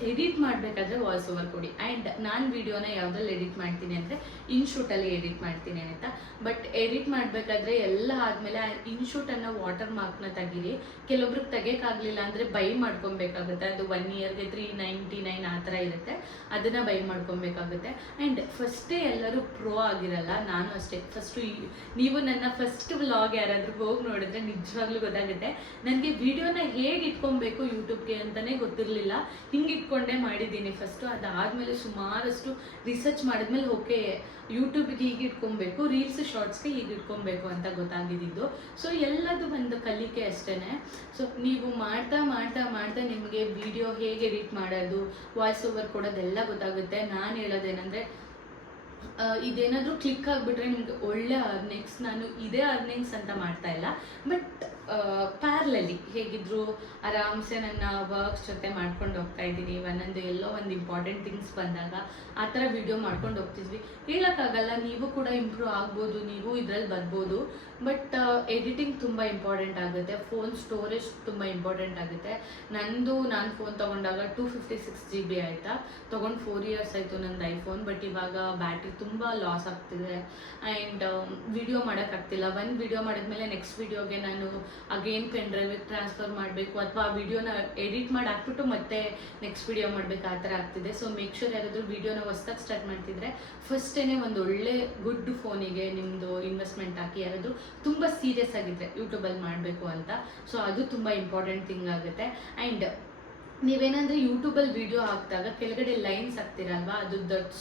ಎಡಿಟ್ ಮಾಡಬೇಕಾದ್ರೆ ವಾಯ್ಸ್ ಓವರ್ ಕೊಡಿ. ಆ್ಯಂಡ್ ನಾನು ವಿಡಿಯೋನ ಯಾವುದ್ರಲ್ಲಿ ಎಡಿಟ್ ಮಾಡ್ತೀನಿ ಅಂದರೆ ಇನ್ಶೂಟಲ್ಲಿ ಎಡಿಟ್ ಮಾಡ್ತೀನಿ ಆಯಿತಾ. ಬಟ್ ಎಡಿಟ್ ಮಾಡಬೇಕಾದ್ರೆ ಎಲ್ಲ ಆದಮೇಲೆ ಇನ್ಶೂಟನ್ನು ವಾಟರ್ ಮಾರ್ಕ್ನ ತೆಗೀರಿ. ಕೆಲವೊಬ್ರಿಗೆ ತೆಗೋಕ್ಕಾಗಲಿಲ್ಲ ಅಂದರೆ ಬೈ ಮಾಡ್ಕೊಬೇಕಾಗುತ್ತೆ. ಅದು 1 ಇಯರ್ಗೆ 399 ಆ ಥರ ಇರುತ್ತೆ, ಅದನ್ನು ಬೈ ಮಾಡ್ಕೊಬೇಕಾಗುತ್ತೆ. ಆ್ಯಂಡ್ ಫಸ್ಟೇ ಎಲ್ಲರೂ ಪ್ರೋ ಆಗಿರಲ್ಲ, ನಾನು ಅಷ್ಟೇ. ಫಸ್ಟು ನೀವು ನನ್ನ ಫಸ್ಟ್ ವ್ಲಾಗ್ ಯಾರಾದರೂ ಹೋಗಿ ನೋಡಿದ್ರೆ ನಿಜವಾಗ್ಲೂ ಗೊತ್ತಾಗುತ್ತೆ. ನನಗೆ ವಿಡಿಯೋನ ಹೇಗೆ ಇಟ್ಕೊಬೇಕು ಯೂಟ್ಯೂಬ್ಗೆ ಅಂತಲೇ ಗೊತ್ತಿರಲಿಲ್ಲ. ಹಿಂಗೆ ಇಟ್ಕೊಂಡೇ ಮಾಡಿದ್ದೀನಿ ಫಸ್ಟು. ಅದಾದಮೇಲೆ ಸುಮಾರಷ್ಟು ರಿಸರ್ಚ್ ಮಾಡಿದ್ಮೇಲೆ ಓಕೆ ಯೂಟ್ಯೂಬ್ಗೆ ಹೀಗೆ ಇಟ್ಕೊಬೇಕು, ರೀಲ್ಸ್ ಶಾರ್ಟ್ಸ್ಗೆ ಹೀಗೆ ಇಟ್ಕೊಬೇಕು ಅಂತ ಗೊತ್ತಾಗಿದ್ದು. ಸೊ ಎಲ್ಲದು ಒಂದು ಕಲಿಕೆ ಅಷ್ಟೇ. ಸೊ ನೀವು ಮಾಡ್ತಾ ಮಾಡ್ತಾ ಮಾಡ್ತಾ ನಿಮಗೆ ವಿಡಿಯೋ ಹೇಗೆ ಎಡಿಟ್ ಮಾಡೋದು, ವಾಯ್ಸ್ ಓವರ್ ಕೊಡೋದೆಲ್ಲ ಗೊತ್ತಾಗುತ್ತೆ. ನಾನು ಹೇಳೋದೇನೆಂದರೆ ಇದೇನಾದರೂ ಕ್ಲಿಕ್ ಆಗಿಬಿಟ್ರೆ ನಿಮಗೆ ಒಳ್ಳೆ ಅರ್ನಿಂಗ್ಸ್. ನಾನು ಇದೇ ಅರ್ನಿಂಗ್ಸ್ ಅಂತ ಮಾಡ್ತಾ ಇಲ್ಲ, ಬಟ್ ಪ್ಯಾರ್ಲಲ್ಲಿ ಹೇಗಿದ್ರು ಆರಾಮ್ಸೆ ನನ್ನ ವರ್ಕ್ಸ್ ಜೊತೆ ಮಾಡ್ಕೊಂಡು ಹೋಗ್ತಾ ಇದ್ದೀನಿ. ಒಂದೊಂದು ಎಲ್ಲೋ ಒಂದು ಇಂಪಾರ್ಟೆಂಟ್ ಥಿಂಗ್ಸ್ ಬಂದಾಗ ಆ ಥರ ವಿಡಿಯೋ ಮಾಡ್ಕೊಂಡು ಹೋಗ್ತಿದ್ವಿ. ಹೇಳೋಕ್ಕಾಗಲ್ಲ, ನೀವು ಕೂಡ ಇಂಪ್ರೂವ್ ಆಗ್ಬೋದು, ನೀವು ಇದರಲ್ಲಿ ಬರ್ಬೋದು. ಬಟ್ ಎಡಿಟಿಂಗ್ ತುಂಬ ಇಂಪಾರ್ಟೆಂಟ್ ಆಗುತ್ತೆ. ಫೋನ್ ಸ್ಟೋರೇಜ್ ತುಂಬ ಇಂಪಾರ್ಟೆಂಟ್ ಆಗುತ್ತೆ. ನಾನು ಫೋನ್ ತೊಗೊಂಡಾಗ 256 GB ಆಯಿತಾ, ತೊಗೊಂಡು 4 years ಆಯಿತು ನಂದು ಐಫೋನ್. ಬಟ್ ಇವಾಗ ಬ್ಯಾಟ್ರಿ ತುಂಬ ಲಾಸ್ ಆಗ್ತಿದೆ ಆ್ಯಂಡ್ ವಿಡಿಯೋ ಮಾಡೋಕ್ಕಾಗ್ತಿಲ್ಲ. ಒಂದು ವಿಡಿಯೋ ಮಾಡಿದ್ಮೇಲೆ ನೆಕ್ಸ್ಟ್ ವಿಡಿಯೋಗೆ ನಾನು ಅಗೇನ್ ಪೆನ್ ಡ್ರೈವಿಗೆ ಟ್ರಾನ್ಸ್ಫರ್ ಮಾಡಬೇಕು, ಅಥವಾ ಆ ವಿಡಿಯೋನ ಎಡಿಟ್ ಮಾಡಿ ಹಾಕ್ಬಿಟ್ಟು ಮತ್ತೆ ನೆಕ್ಸ್ಟ್ ವಿಡಿಯೋ ಮಾಡಬೇಕು, ಆ ಥರ ಆಗ್ತಿದೆ. ಸೊ ಮೇಕ್ ಶೂರ್ ಯಾರಾದರೂ ವಿಡಿಯೋನ ಹೊಸ್ದಾಗಿ ಸ್ಟಾರ್ಟ್ ಮಾಡ್ತಿದ್ರೆ ಫಸ್ಟೇ ಒಂದು ಒಳ್ಳೆ ಗುಡ್ ಫೋನಿಗೆ ನಿಮ್ಮದು ಇನ್ವೆಸ್ಟ್ಮೆಂಟ್ ಹಾಕಿ. ಯಾರಾದರೂ ತುಂಬ ಸೀರಿಯಸ್ ಆಗಿದ್ದರೆ ಯೂಟ್ಯೂಬಲ್ಲಿ ಮಾಡಬೇಕು ಅಂತ, ಸೊ ಅದು ತುಂಬ ಇಂಪಾರ್ಟೆಂಟ್ ಥಿಂಗ್ ಆಗುತ್ತೆ. ಆ್ಯಂಡ್ ನೀವೇನಂದರೆ ಯೂಟ್ಯೂಬಲ್ಲಿ ವಿಡಿಯೋ ಹಾಕಿದಾಗ ಕೆಳಗಡೆ ಲೈನ್ಸ್ ಹಾಕ್ತೀರಲ್ವಾ, ಅದು ದಟ್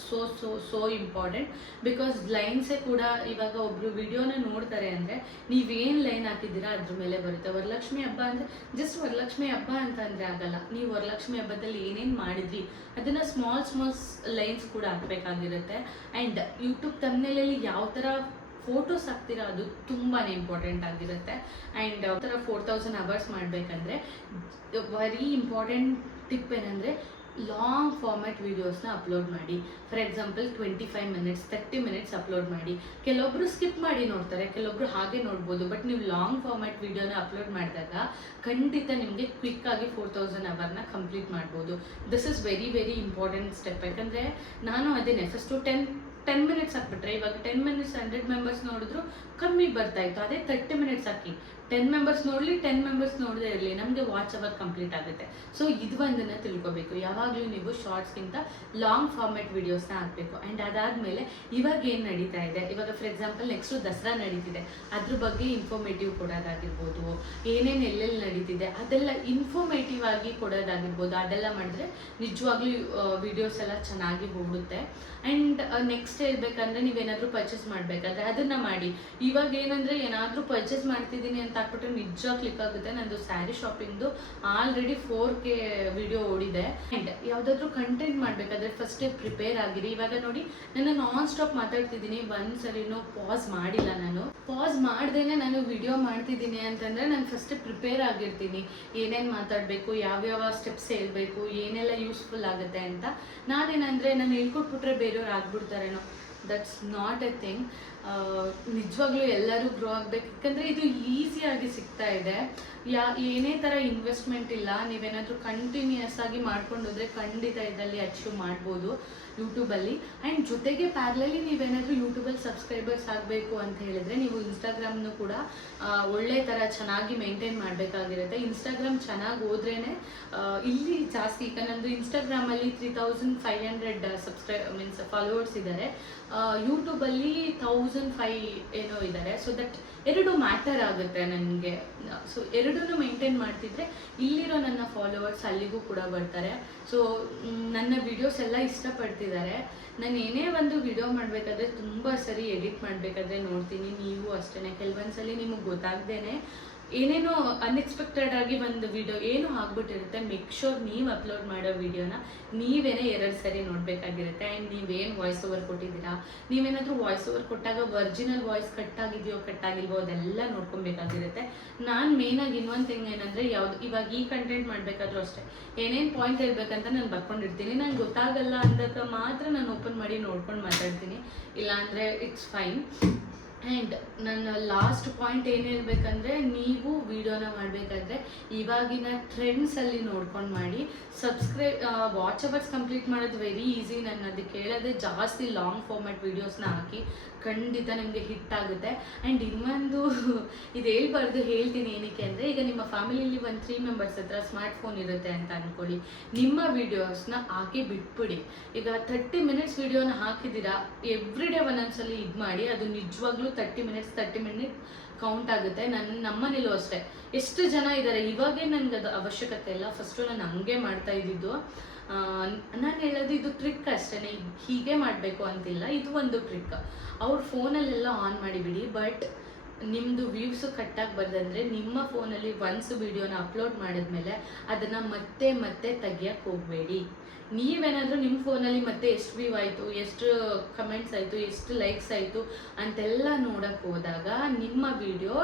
ಸೋ ಇಂಪಾರ್ಟೆಂಟ್. ಬಿಕಾಸ್ ಲೈನ್ಸೇ ಕೂಡ ಇವಾಗ ಒಬ್ಬರು ವಿಡಿಯೋನ ನೋಡ್ತಾರೆ ಅಂದರೆ ನೀವೇನು ಲೈನ್ ಹಾಕಿದ್ದೀರಾ ಅದ್ರ ಮೇಲೆ ಬರುತ್ತೆ. ವರಲಕ್ಷ್ಮಿ ಹಬ್ಬ ಅಂದರೆ ಜಸ್ಟ್ ವರಲಕ್ಷ್ಮಿ ಹಬ್ಬ ಅಂತ ಅಂದರೆ ಆಗಲ್ಲ. ನೀವು ವರಲಕ್ಷ್ಮಿ ಹಬ್ಬದಲ್ಲಿ ಏನೇನು ಮಾಡಿದ್ರಿ ಅದನ್ನು ಸ್ಮಾಲ್ ಲೈನ್ಸ್ ಕೂಡ ಹಾಕಬೇಕಾಗಿರುತ್ತೆ. ಆ್ಯಂಡ್ ಯೂಟ್ಯೂಬ್ ಥಂಬ್ನೇಲಲ್ಲಿ ಯಾವ ಥರ ಫೋಟೋಸ್ ಹಾಕ್ತೀರಾ ಅದು ತುಂಬಾ ಇಂಪಾರ್ಟೆಂಟ್ ಆಗಿರುತ್ತೆ. ಆ್ಯಂಡ್ ಆ ಥರ 4000 ಅವರ್ಸ್ ಮಾಡಬೇಕಂದ್ರೆ ವೆರಿ ಇಂಪಾರ್ಟೆಂಟ್ ಟಿಪ್ ಏನಂದರೆ ಲಾಂಗ್ ಫಾರ್ಮ್ಯಾಟ್ ವೀಡಿಯೋಸ್ನ ಅಪ್ಲೋಡ್ ಮಾಡಿ. For example 25 minutes 30 minutes upload ಮಾಡಿ. ಕೆಲವೊಬ್ಬರು ಸ್ಕಿಪ್ ಮಾಡಿ ನೋಡ್ತಾರೆ, ಕೆಲವೊಬ್ಬರು ಹಾಗೆ ನೋಡ್ಬೋದು. ಬಟ್ ನೀವು ಲಾಂಗ್ ಫಾರ್ಮ್ಯಾಟ್ ವೀಡಿಯೋನ ಅಪ್ಲೋಡ್ ಮಾಡಿದಾಗ ಖಂಡಿತ ನಿಮಗೆ ಕ್ವಿಕ್ಕಾಗಿ 4000 ಅವರ್ನ ಕಂಪ್ಲೀಟ್ ಮಾಡ್ಬೋದು. This is very important step. ಯಾಕಂದರೆ ನಾನು ಅದೇನೆ ಫಸ್ಟು 10 minutes ಹಾಕ್ಬಿಟ್ರೆ ಇವಾಗ 10 minutes 100 members ನೋಡಿದ್ರು ಕಮ್ಮಿ ಬರ್ತಾಯಿತ್ತು. ಅದೇ 30 minutes ಹಾಕಿ 10 members ನೋಡಲಿ 10 members ನೋಡದೇ ಇರಲಿ, ನಮಗೆ ವಾಚ್ ಅವರ್ ಕಂಪ್ಲೀಟ್ ಆಗುತ್ತೆ. ಸೊ ಇದು ಒಂದನ್ನು ತಿಳ್ಕೊಬೇಕು. ಯಾವಾಗಲೂ ನೀವು ಶಾರ್ಟ್ಸ್ಗಿಂತ ಲಾಂಗ್ ಫಾರ್ಮ್ಯಾಟ್ ವೀಡಿಯೋಸ್ನ ಹಾಕಬೇಕು. ಆ್ಯಂಡ್ ಅದಾದಮೇಲೆ ಇವಾಗ ಏನು ನಡೀತಾ ಇದೆ, ಇವಾಗ ಫಾರ್ ಎಕ್ಸಾಂಪಲ್ ನೆಕ್ಸ್ಟು ದಸರಾ ನಡೀತಿದೆ, ಅದ್ರ ಬಗ್ಗೆ ಇನ್ಫಾರ್ಮೇಟಿವ್ ಕೊಡೋದಾಗಿರ್ಬೋದು, ಏನೇನು ಎಲ್ಲೆಲ್ಲಿ ನಡೀತಿದೆ ಅದೆಲ್ಲ ಇನ್ಫಾರ್ಮೇಟಿವ್ ಆಗಿ ಕೊಡೋದಾಗಿರ್ಬೋದು. ಅದೆಲ್ಲ ಮಾಡಿದ್ರೆ ನಿಜವಾಗ್ಲೂ ವೀಡಿಯೋಸ್ ಎಲ್ಲ ಚೆನ್ನಾಗಿ ಹೋಗುತ್ತೆ. ಆ್ಯಂಡ್ ನೆಕ್ಸ್ಟ್ ಹೇಳ್ಬೇಕಂದ್ರೆ ನೀವೇನಾದರೂ ಪರ್ಚೇಸ್ ಮಾಡಬೇಕಾದ್ರೆ ಅದನ್ನು ಮಾಡಿ. ಇವಾಗ ಏನಂದರೆ ಏನಾದರೂ ಪರ್ಚೇಸ್ ಮಾಡ್ತಿದ್ದೀನಿ ಅಂತ ಹಾಕ್ಬಿಟ್ರೆ ನಿಜ ಕ್ಲಿಕ್ ಆಗುತ್ತೆ. ನಂದು ಸ್ಯಾರಿ ಶಾಪಿಂಗ್ದು ಆಲ್ರೆಡಿ 4K ವಿಡಿಯೋ ಓಡಿದೆ. ಆ್ಯಂಡ್ ಯಾವುದಾದ್ರೂ ಕಂಟೆಂಟ್ ಮಾಡಬೇಕಾದ್ರೆ ಫಸ್ಟೇ ಪ್ರಿಪೇರ್ ಆಗಿರಿ. ಇವಾಗ ನೋಡಿ ನಾನು ನಾನ್ ಸ್ಟಾಪ್ ಮಾತಾಡ್ತಿದ್ದೀನಿ, ಒಂದ್ಸರಿನೂ ಪಾಸ್ ಮಾಡಿಲ್ಲ. ನಾನು ಪಾಸ್ ಮಾಡ್ದೇನೆ ನಾನು ವಿಡಿಯೋ ಮಾಡ್ತಿದ್ದೀನಿ ಅಂತಂದರೆ ನಾನು ಫಸ್ಟೇ ಪ್ರಿಪೇರ್ ಆಗಿರ್ತೀನಿ. ಏನೇನು ಮಾತಾಡಬೇಕು, ಯಾವ್ಯಾವ ಸ್ಟೆಪ್ಸ್ ಹೇಳ್ಬೇಕು, ಏನೆಲ್ಲ ಯೂಸ್ಫುಲ್ ಆಗುತ್ತೆ ಅಂತ. ನಾನೇನಂದರೆ ನಾನು ಹೇಳ್ಕೊಟ್ಬಿಟ್ರೆ ಬೇರೆಯವ್ರು ಆಗ್ಬಿಡ್ತಾರೇನೋ, ದಟ್ಸ್ ನಾಟ್ ಎ ಥಿಂಗ್. ನಿಜವಾಗ್ಲೂ ಎಲ್ಲರೂ ಗ್ರೋ ಆಗಬೇಕು. ಯಾಕಂದರೆ ಇದು ಈಸಿಯಾಗಿ ಸಿಗ್ತಾ ಇದೆ. ಏನೇ ಥರ ಇನ್ವೆಸ್ಟ್ಮೆಂಟ್ ಇಲ್ಲ. ನೀವೇನಾದರೂ ಕಂಟಿನ್ಯೂಯಸ್ ಆಗಿ ಮಾಡ್ಕೊಂಡು ಹೋದರೆ ಖಂಡಿತ ಇದರಲ್ಲಿ ಅಚೀವ್ ಮಾಡ್ಬೋದು ಯೂಟ್ಯೂಬಲ್ಲಿ. ಆ್ಯಂಡ್ ಜೊತೆಗೆ ಪ್ಯಾರಲಲಿ ನೀವೇನಾದರೂ ಯೂಟ್ಯೂಬಲ್ಲಿ ಸಬ್ಸ್ಕ್ರೈಬರ್ಸ್ ಆಗಬೇಕು ಅಂತ ಹೇಳಿದರೆ ನೀವು ಇನ್ಸ್ಟಾಗ್ರಾಮ್ನು ಕೂಡ ಒಳ್ಳೆ ಥರ ಚೆನ್ನಾಗಿ ಮೇಂಟೈನ್ ಮಾಡಬೇಕಾಗಿರುತ್ತೆ. ಇನ್ಸ್ಟಾಗ್ರಾಮ್ ಚೆನ್ನಾಗಿ ಹೋದ್ರೇ ಇಲ್ಲಿ ಜಾಸ್ತಿ. ಈಗ ನಂದು ಇನ್ಸ್ಟಾಗ್ರಾಮಲ್ಲಿ 3500 ಫಾಲೋವರ್ಸ್ ಇದ್ದಾರೆ, ಯೂಟ್ಯೂಬಲ್ಲಿ 1005 ಏನೋ ಇದ್ದಾರೆ. ಸೊ ದಟ್ ಎರಡು ಮ್ಯಾಟರ್ ಆಗುತ್ತೆ ನನಗೆ. ಸೊ ಎರಡನ್ನೂ ಮೇಂಟೈನ್ ಮಾಡ್ತಿದ್ರೆ ಇಲ್ಲಿರೋ ನನ್ನ ಫಾಲೋವರ್ಸ್ ಅಲ್ಲಿಗೂ ಕೂಡ ಬರ್ತಾರೆ. ಸೊ ನನ್ನ ವಿಡಿಯೋಸ್ ಎಲ್ಲ ಇಷ್ಟಪಡ್ತಿದ್ದಾರೆ. ನಾನು ಏನೇ ಒಂದು ವಿಡಿಯೋ ಮಾಡಬೇಕಾದ್ರೆ ತುಂಬ ಸರಿ ಎಡಿಟ್ ಮಾಡಬೇಕಾದ್ರೆ ನೋಡ್ತೀನಿ. ನೀವು ಅಷ್ಟೇ ಕೆಲವೊಂದ್ಸಲಿ ನಿಮಗೆ ಗೊತ್ತಾಗ್ದೇ ಏನೇನೋ ಅನ್ಎಕ್ಸ್ಪೆಕ್ಟೆಡ್ ಆಗಿ ಒಂದು ವಿಡಿಯೋ ಏನೋ ಆಗ್ಬಿಟ್ಟಿರುತ್ತೆ. ಮೇಕ್ ಶೋರ್ ನೀವು ಅಪ್ಲೋಡ್ ಮಾಡೋ ವಿಡಿಯೋನ ನೀವೇನೇ 2 ಸರಿ ನೋಡಬೇಕಾಗಿರುತ್ತೆ. ಆ್ಯಂಡ್ ನೀವೇನು ವಾಯ್ಸ್ ಓವರ್ ಕೊಟ್ಟಿದ್ದೀರಾ, ನೀವೇನಾದರೂ ವಾಯ್ಸ್ ಓವರ್ ಕೊಟ್ಟಾಗ ಒರಿಜಿನಲ್ ವಾಯ್ಸ್ ಕಟ್ ಆಗಿಲ್ವೋ ಅದೆಲ್ಲ ನೋಡ್ಕೊಬೇಕಾಗಿರುತ್ತೆ. ನಾನು ಮೇಯ್ನಾಗಿ ಇನ್ನೊಂದು ಥಿಂಗ್ ಏನಂದರೆ, ಯಾವುದು ಇವಾಗ ಈ ಕಂಟೆಂಟ್ ಮಾಡಬೇಕಾದ್ರೂ ಅಷ್ಟೇ, ಏನೇನು ಪಾಯಿಂಟ್ ಹೇಳ್ಬೇಕಂತ ನಾನು ಬರ್ಕೊಂಡಿರ್ತೀನಿ. ನಂಗೆ ಗೊತ್ತಾಗಲ್ಲ ಅಂದಾಗ ಮಾತ್ರ ನಾನು ಓಪನ್ ಮಾಡಿ ನೋಡ್ಕೊಂಡು ಮಾತಾಡ್ತೀನಿ, ಇಲ್ಲಾಂದರೆ ಇಟ್ಸ್ ಫೈನ್. ಆ್ಯಂಡ್ ನನ್ನ ಲಾಸ್ಟ್ ಪಾಯಿಂಟ್ ಏನು ಹೇಳ್ಬೇಕಂದ್ರೆ, ನೀವು ವಿಡಿಯೋನ ಮಾಡಬೇಕಾದ್ರೆ ಇವಾಗಿನ ಟ್ರೆಂಡ್ಸಲ್ಲಿ ನೋಡ್ಕೊಂಡು ಮಾಡಿ. ವಾಚ್ ಅವರ್ಸ್ ಕಂಪ್ಲೀಟ್ ಮಾಡೋದು ವೆರಿ ಈಸಿ. ನಾನು ಅದಕ್ಕೆ ಹೇಳೋದೇ ಜಾಸ್ತಿ ಲಾಂಗ್ ಫಾರ್ಮ್ಯಾಟ್ ವೀಡಿಯೋಸ್ನ ಹಾಕಿ, ಖಂಡಿತ ನಿಮಗೆ ಹಿಟ್ ಆಗುತ್ತೆ. ಆ್ಯಂಡ್ ಇನ್ನೊಂದು ಇದು ಹೇಳ್ತೀನಿ ಏನಕ್ಕೆ ಅಂದರೆ, ಈಗ ನಿಮ್ಮ ಫ್ಯಾಮಿಲಿಲಿ ಒಂದು 3 ಮೆಂಬರ್ಸ್ ಹತ್ರ ಸ್ಮಾರ್ಟ್ಫೋನ್ ಇರುತ್ತೆ ಅಂತ ಅಂದ್ಕೊಳ್ಳಿ. ನಿಮ್ಮ ವೀಡಿಯೋಸ್ನ ಹಾಕಿ ಬಿಟ್ಬಿಡಿ. ಈಗ 30 ಮಿನಿಟ್ಸ್ ವೀಡಿಯೋನ ಹಾಕಿದ್ದೀರಾ, ಎವ್ರಿ ಡೇ ಒಂದೊಂದ್ಸಲಿ ಇದು ಮಾಡಿ, ಅದು ನಿಜವಾಗ್ಲೂ 30 ಮಿನಿಟ್ ಕೌಂಟ್ ಆಗುತ್ತೆ. ನಮ್ಮನೇಲೂ ಅಷ್ಟೇ ಎಷ್ಟು ಜನ ಇದ್ದಾರೆ, ಇವಾಗೇ ನನಗೆ ಅದು ಅವಶ್ಯಕತೆ ಇಲ್ಲ, ಫಸ್ಟು ನಾನು ಹಂಗೆ ಮಾಡ್ತಾ ಇದ್ದಿದ್ದು. ನಾನು ಹೇಳೋದು ಇದು ಟ್ರಿಕ್ ಅಷ್ಟೇ, ಹೀಗೆ ಮಾಡಬೇಕು ಅಂತಿಲ್ಲ, ಇದು ಒಂದು ಟ್ರಿಕ್. ಅವ್ರ ಫೋನಲ್ಲೆಲ್ಲ ಆನ್ ಮಾಡಿಬಿಡಿ, ಬಟ್ ನಿಮ್ಮದು ವ್ಯೂಸು ಕಟ್ಟಾಗಿ ಬರ್ದಂದರೆ ನಿಮ್ಮ ಫೋನಲ್ಲಿ ಒನ್ಸ್ ವಿಡಿಯೋನ ಅಪ್ಲೋಡ್ ಮಾಡಿದ್ಮೇಲೆ ಅದನ್ನು ಮತ್ತೆ ತೆಗಿಯೋಕ್ಕೆ ಹೋಗಬೇಡಿ. ನೀವೇನಾದರೂ ನಿಮ್ಮ ಫೋನಲ್ಲಿ ಮತ್ತೆ ಎಷ್ಟು ವ್ಯೂ ಆಯಿತು, ಎಷ್ಟು ಕಮೆಂಟ್ಸ್ ಆಯಿತು, ಎಷ್ಟು ಲೈಕ್ಸ್ ಆಯಿತು ಅಂತೆಲ್ಲ ನೋಡೋಕ್ಕೆ ಹೋದಾಗ ನಿಮ್ಮ ವಿಡಿಯೋ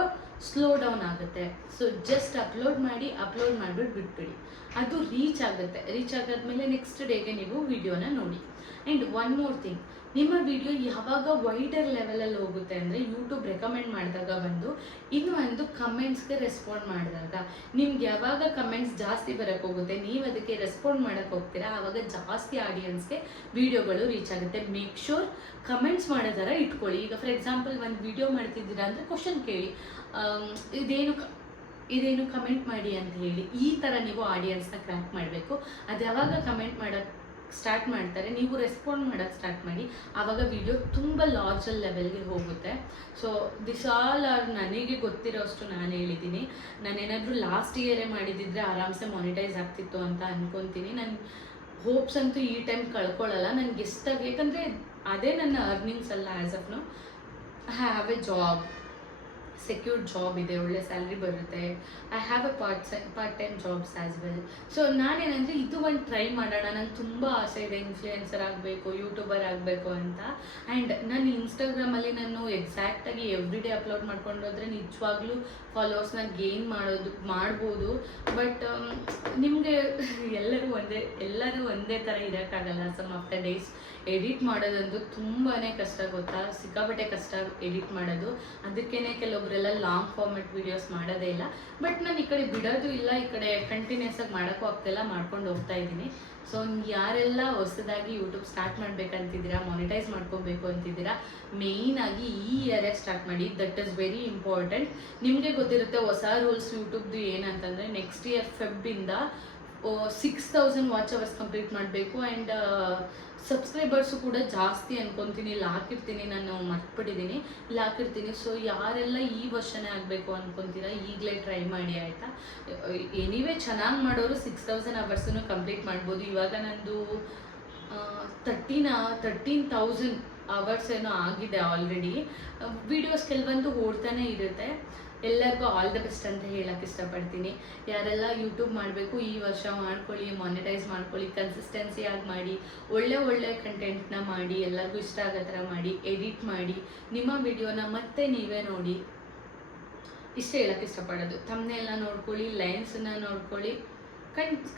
ಸ್ಲೋ ಡೌನ್ ಆಗುತ್ತೆ. ಸೊ ಜಸ್ಟ್ ಅಪ್ಲೋಡ್ ಮಾಡಿಬಿಟ್ಟು ಬಿಟ್ಬಿಡಿ, ಅದು ರೀಚ್ ಆಗುತ್ತೆ. ರೀಚ್ ಆಗಾದ್ಮೇಲೆ ನೆಕ್ಸ್ಟ್ ಡೇಗೆ ನೀವು ವಿಡಿಯೋನ ನೋಡಿ. ಆ್ಯಂಡ್ ಒನ್ ಮೋರ್ ಥಿಂಗ್, ನಿಮ್ಮ ವಿಡಿಯೋ ಯಾವಾಗ ವೈಡರ್ ಲೆವೆಲಲ್ಲಿ ಹೋಗುತ್ತೆ ಅಂದರೆ, ಯೂಟ್ಯೂಬ್ ರೆಕಮೆಂಡ್ ಮಾಡಿದಾಗ ಇನ್ನೊಂದು ಕಮೆಂಟ್ಸ್ಗೆ ರೆಸ್ಪಾಂಡ್ ಮಾಡಿದಾಗ, ನಿಮ್ಗೆ ಯಾವಾಗ ಕಮೆಂಟ್ಸ್ ಜಾಸ್ತಿ ಬರೋಕ್ಕೆ ಹೋಗುತ್ತೆ, ನೀವು ಅದಕ್ಕೆ ರೆಸ್ಪಾಂಡ್ ಮಾಡೋಕ್ಕೆ ಹೋಗ್ತೀರಾ, ಆವಾಗ ಜಾಸ್ತಿ ಆಡಿಯನ್ಸ್ಗೆ ವಿಡಿಯೋಗಳು ರೀಚ್ ಆಗುತ್ತೆ. ಮೇಕ್ ಶೋರ್ ಕಮೆಂಟ್ಸ್ ಮಾಡೋ ಥರ ಇಟ್ಕೊಳ್ಳಿ. ಈಗ ಫಾರ್ ಎಕ್ಸಾಂಪಲ್ ಒಂದು ವಿಡಿಯೋ ಮಾಡ್ತಿದ್ದೀರಾ ಅಂದರೆ ಕ್ವಶನ್ ಕೇಳಿ, ಇದೇನು ಕಮೆಂಟ್ ಮಾಡಿ ಅಂತ ಹೇಳಿ. ಈ ಥರ ನೀವು ಆಡಿಯನ್ಸ್ನ ಕ್ರ್ಯಾಕ್ ಮಾಡಬೇಕು. ಅದು ಯಾವಾಗ ಕಮೆಂಟ್ ಮಾಡೋಕ್ಕೆ ಸ್ಟಾರ್ಟ್ ಮಾಡ್ತಾರೆ, ನೀವು ರೆಸ್ಪಾಂಡ್ ಮಾಡೋಕ್ಕೆ ಸ್ಟಾರ್ಟ್ ಮಾಡಿ, ಆವಾಗ ವಿಡಿಯೋ ತುಂಬ ಲಾರ್ಜರ್ ಲೆವೆಲ್ಗೆ ಹೋಗುತ್ತೆ. ಸೊ ದಿಸ್ ಆಲ್ ಆರ್ ನನಗೆ ಗೊತ್ತಿರೋಷ್ಟು ನಾನು ಹೇಳಿದ್ದೀನಿ. ನಾನೇನಾದರೂ ಲಾಸ್ಟ್ ಇಯರೇ ಮಾಡಿದ್ದಿದ್ರೆ ಆರಾಮ್ಸೆ ಮಾನಿಟೈಸ್ ಆಗ್ತಿತ್ತು ಅಂತ ಅಂದ್ಕೊತೀನಿ. ನನ್ನ ಹೋಪ್ಸ್ ಅಂತೂ ಈ ಟೈಮ್ ಕಳ್ಕೊಳ್ಳಲ್ಲ. ನನಗೆ ಎಷ್ಟಾಗಿ, ಯಾಕಂದರೆ ಅದೇ ನನ್ನ ಅರ್ನಿಂಗ್ಸ್ ಅಲ್ಲ. As of now I have a job, secured job ಇದೆ, ಒಳ್ಳೆ ಸ್ಯಾಲ್ರಿ ಬರುತ್ತೆ. I have a part time jobs as well. So ನಾನೇನಂದರೆ ಇದು ಒಂದು ಟ್ರೈ ಮಾಡೋಣ, ನಂಗೆ ತುಂಬ ಆಸೆ ಇದೆ ಇನ್ಫ್ಲುಯೆನ್ಸರ್ ಆಗಬೇಕು, ಯೂಟ್ಯೂಬರ್ ಆಗಬೇಕು ಅಂತ. ಆ್ಯಂಡ್ ನಾನು ಇನ್ಸ್ಟಾಗ್ರಾಮಲ್ಲಿ ನಾನು ಎಕ್ಸಾಕ್ಟಾಗಿ ಎವ್ರಿ ಡೇ ಅಪ್ಲೋಡ್ ಮಾಡ್ಕೊಂಡು ಹೋದರೆ ನಿಜವಾಗ್ಲೂ ಫಾಲೋವರ್ಸ್ನ ಗೇನ್ ಮಾಡ್ಬೋದು. ಬಟ್ ನಿಮಗೆ ಎಲ್ಲರೂ ಒಂದೇ ಥರ ಇರೋಕ್ಕಾಗಲ್ಲ. Some of the days edit ಮಾಡೋದಂತೂ ತುಂಬಾ ಕಷ್ಟ, ಗೊತ್ತಾ, ಸಿಕ್ಕಾಪಟ್ಟೆ ಕಷ್ಟ ಎಡಿಟ್ ಮಾಡೋದು. ಅದಕ್ಕೇ ಕೆಲವೊಬ್ಬರೆಲ್ಲ ಲಾಂಗ್ ಫಾರ್ಮೆಟ್ ವೀಡಿಯೋಸ್ ಮಾಡೋದೇ ಇಲ್ಲ. ಬಟ್ ನಾನು ಈ ಕಡೆ ಬಿಡೋದು ಇಲ್ಲ, ಈ ಕಡೆ ಕಂಟಿನ್ಯೂಸ್ ಆಗಿ ಮಾಡೋಕ್ಕೂ ಆಗ್ತಿಲ್ಲ, ಮಾಡ್ಕೊಂಡು ಹೋಗ್ತಾ ಇದ್ದೀನಿ. ಸೊ ಯಾರೆಲ್ಲ ಹೊಸದಾಗಿ ಯೂಟ್ಯೂಬ್ ಸ್ಟಾರ್ಟ್ ಮಾಡಬೇಕಂತಿದ್ದೀರಾ, ಮಾನಿಟೈಸ್ ಮಾಡ್ಕೋಬೇಕು ಅಂತಿದ್ದೀರಾ, ಮೇಯ್ನಾಗಿ ಈ ಇಯರೇ ಸ್ಟಾರ್ಟ್ ಮಾಡಿ. That is very important. ನಿಮಗೆ ಗೊತ್ತಿರುತ್ತೆ ಹೊಸ ರೂಲ್ಸ್ ಯೂಟ್ಯೂಬ್ದು ಏನಂತಂದರೆ, ನೆಕ್ಸ್ಟ್ ಇಯರ್ ಫೆಬ್ಬಿಂದ 6000 ವಾಚ್ ಅವರ್ಸ್ ಕಂಪ್ಲೀಟ್ ಮಾಡಬೇಕು. ಆ್ಯಂಡ್ ಸಬ್ಸ್ಕ್ರೈಬರ್ಸು ಕೂಡ ಜಾಸ್ತಿ ಅನ್ಕೊತೀನಿ. ಇಲ್ಲಿ ಹಾಕಿರ್ತೀನಿ, ನಾನು ಮರ್ತ್ಬಿಟ್ಟಿದ್ದೀನಿ, ಇಲ್ಲಿ ಹಾಕಿರ್ತೀನಿ. ಸೊ ಯಾರೆಲ್ಲ ಈ ವರ್ಷನೇ ಆಗಬೇಕು ಅನ್ಕೊತೀರಾ, ಈಗಲೇ ಟ್ರೈ ಮಾಡಿ, ಆಯಿತಾ. ಎನಿವೇ ಚೆನ್ನಾಗಿ ಮಾಡೋರು 6000 ಅವರ್ಸನ್ನು ಕಂಪ್ಲೀಟ್ ಮಾಡ್ಬೋದು. ಇವಾಗ ನಂದು 13,000 ಅವರ್ಸ್ ಏನೋ ಆಗಿದೆ ಆಲ್ರೆಡಿ. ವೀಡಿಯೋಸ್ ಕೆಲವೊಂದು ಓಡ್ತಾನೆ ಇರುತ್ತೆ. ಎಲ್ಲರಿಗೂ ಆಲ್ ದ ಬೆಸ್ಟ್ ಅಂತ ಹೇಳಕ್ಕೆ ಇಷ್ಟಪಡ್ತೀನಿ. ಯಾರೆಲ್ಲ ಯೂಟ್ಯೂಬ್ ಮಾಡಬೇಕು ಈ ವರ್ಷ ಮಾಡ್ಕೊಳ್ಳಿ, ಮಾನಿಟೈಸ್ ಮಾಡ್ಕೊಳ್ಳಿ, ಕನ್ಸಿಸ್ಟೆನ್ಸಿಯಾಗಿ ಮಾಡಿ, ಒಳ್ಳೆ ಕಂಟೆಂಟ್ನ ಮಾಡಿ, ಎಲ್ಲರಿಗೂ ಇಷ್ಟ ಆಗೋ ಥರ ಮಾಡಿ, ಎಡಿಟ್ ಮಾಡಿ, ನಿಮ್ಮ ವಿಡಿಯೋನ ಮತ್ತೆ ನೀವೇ ನೋಡಿ. ಇಷ್ಟೇ ಹೇಳಕ್ಕೆ ಇಷ್ಟಪಡೋದು. ಥಂಬ್ನೇಲ್ನ ನೋಡ್ಕೊಳ್ಳಿ, ಲೈನ್ಸನ್ನ ನೋಡ್ಕೊಳ್ಳಿ,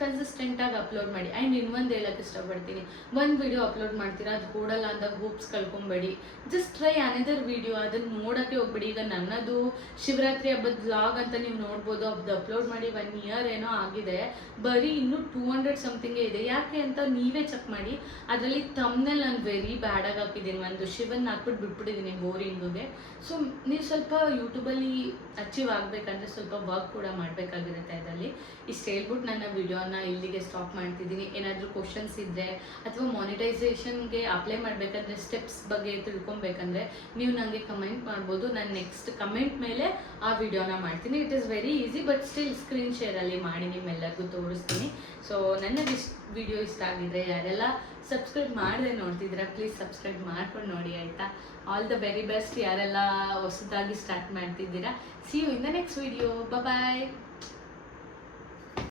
ಕನ್ಸಿಸ್ಟೆಂಟಾಗಿ ಅಪ್ಲೋಡ್ ಮಾಡಿ. ಆ್ಯಂಡ್ ಇನ್ನೊಂದು ಹೇಳಕ್ಕೆ ಇಷ್ಟಪಡ್ತೀನಿ, ಒಂದು ವಿಡಿಯೋ ಅಪ್ಲೋಡ್ ಮಾಡ್ತೀರಾ, ಅದು ಕೊಡಲ್ಲ ಅಂದಾಗ ಹೋಪ್ಸ್ ಕಳ್ಕೊಬೇಡಿ. ಜಸ್ಟ್ ಟ್ರೈ ಅನದರ್ ವಿಡಿಯೋ, ಅದನ್ನು ನೋಡೋಕ್ಕೆ ಹೋಗ್ಬೇಡಿ. ಈಗ ನನ್ನದು ಶಿವರಾತ್ರಿ ಹಬ್ಬದ ವ್ಲಾಗ್ ಅಂತ ನೀವು ನೋಡ್ಬೋದು, ಅದು ಅಪ್ಲೋಡ್ ಮಾಡಿ 1 ಇಯರ್ ಏನೋ ಆಗಿದೆ, ಬರೀ ಇನ್ನೂ 200 ಸಮಥಿಂಗೇ ಇದೆ. ಯಾಕೆ ಅಂತ ನೀವೇ ಚೆಕ್ ಮಾಡಿ. ಅದರಲ್ಲಿ ಥಂಬ್ನೇಲ್ ನಾನು ವೆರಿ ಬ್ಯಾಡಾಗಿ ಹಾಕಿದ್ದೀನಿ, ಒಂದು ಶಿವನ್ ಹಾಕ್ಬಿಟ್ಟು ಬಿಟ್ಬಿಟ್ಟಿದ್ದೀನಿ ಬೋರಿಂಗ್ಗೆ. ಸೊ ನೀವು ಸ್ವಲ್ಪ ಯೂಟ್ಯೂಬಲ್ಲಿ ಅಚೀವ್ ಆಗಬೇಕಂದ್ರೆ ಸ್ವಲ್ಪ ವರ್ಕ್ ಕೂಡ ಮಾಡಬೇಕಾಗಿರುತ್ತೆ ಅದರಲ್ಲಿ. ಇಷ್ಟು ಹೇಳ್ಬಿಟ್ಟು ನನ್ನ ವಿಡಿಯೋನ ಇಲ್ಲಿಗೆ ಸ್ಟಾಪ್ ಮಾಡ್ತಿದ್ದೀನಿ. ಏನಾದರೂ ಕ್ವಶನ್ಸ್ ಇದ್ದರೆ ಅಥವಾ ಮಾನಿಟೈಸೇಷನ್ಗೆ ಅಪ್ಲೈ ಮಾಡಬೇಕಂದ್ರೆ ಸ್ಟೆಪ್ಸ್ ಬಗ್ಗೆ ತಿಳ್ಕೊಬೇಕಂದ್ರೆ ನೀವು ನನಗೆ ಕಮೆಂಟ್ ಮಾಡ್ಬೋದು. ನಾನು ನೆಕ್ಸ್ಟ್ ಕಮೆಂಟ್ ಮೇಲೆ ಆ ವಿಡಿಯೋನ ಮಾಡ್ತೀನಿ. It is very easy, but still screen ಶೇರಲ್ಲಿ ಮಾಡಿ ನಿಮ್ಮೆಲ್ಲರಿಗೂ ತೋರಿಸ್ತೀನಿ. ಸೊ ನನಗೆ ವಿಡಿಯೋ ಇಷ್ಟ ಆಗಿದ್ರೆ ಯಾರೆಲ್ಲ ಸಬ್ಸ್ಕ್ರೈಬ್ ಮಾಡದೆ ನೋಡ್ತಿದ್ದೀರಾ ಪ್ಲೀಸ್ ಸಬ್ಸ್ಕ್ರೈಬ್ ಮಾಡ್ಕೊಂಡು ನೋಡಿ ಆಯಿತಾ. ಆಲ್ ದ ವೆರಿ ಬೆಸ್ಟ್ ಯಾರೆಲ್ಲ ಹೊಸದಾಗಿ ಸ್ಟಾರ್ಟ್ ಮಾಡ್ತಿದ್ದೀರಾ. See you in the next video. Bye.